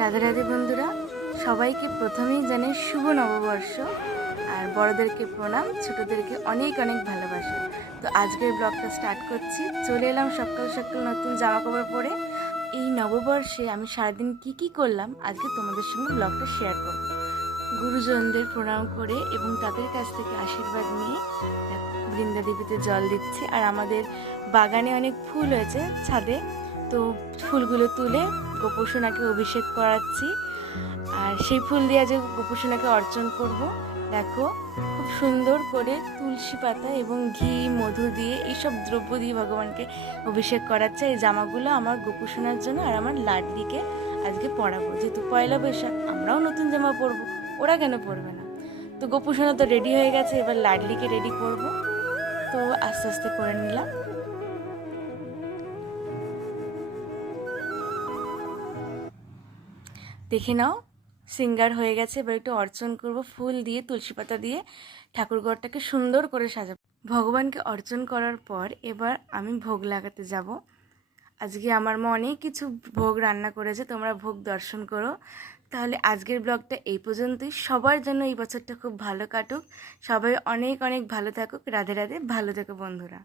রাধে রাধে বন্ধুরা, সবাইকে প্রথমেই জানাই শুভ নববর্ষ। আর বড়দেরকে প্রণাম, ছোটদেরকে অনেক অনেক ভালোবাসা। তো আজকের ব্লগটা স্টার্ট করছি। চলে এলাম সকাল সকাল নতুন জামা কাপড় পরে। এই নববর্ষে আমি সারাদিন কি করলাম আজকে তোমাদের সঙ্গে ব্লগটা শেয়ার করব। গুরুজনদের প্রণাম করে এবং তাদের কাছ থেকে আশীর্বাদ নিয়ে বৃন্দা দেবীতে জল দিচ্ছি। আর আমাদের বাগানে অনেক ফুল হয়েছে ছাদে, তো ফুলগুলো তুলে গোপুসোনাকে অভিষেক করাচ্ছি। আর সেই ফুল দিয়ে আজ গোপুসোনাকে অর্চন করব। দেখো, খুব সুন্দর করে তুলসী পাতা এবং ঘি মধু দিয়ে এইসব দ্রব্য দিয়ে ভগবানকে অভিষেক করাচ্ছে। এই জামাগুলো আমার গোপুসোনার জন্য আর আমার লাডলিকে আজকে পরাবো। যেহেতু পয়লা বৈশাখ, আমরাও নতুন জামা পরবো, ওরা কেন পরবে না। তো গোপুসোনা তো রেডি হয়ে গেছে, এবার লাডলিকে রেডি করব। তো আস্তে আস্তে করে নিলাম। দেখে নাও, সিঙ্গার হয়ে গেছে। এবার একটু অর্চন করব ফুল দিয়ে, তুলসী পাতা দিয়ে ঠাকুরঘরটাকে সুন্দর করে সাজাবো। ভগবানকে অর্চন করার পর এবার আমি ভোগ লাগাতে যাব। আজকে আমার মা অনেক কিছু ভোগ রান্না করেছে, তোমরা ভোগ দর্শন করো। তাহলে আজকের ব্লগটা এই পর্যন্তই। সবার জন্য এই বছরটা খুব ভালো কাটুক, সবাই অনেক অনেক ভালো থাকুক। রাধে রাধে, ভালো থেকো বন্ধুরা।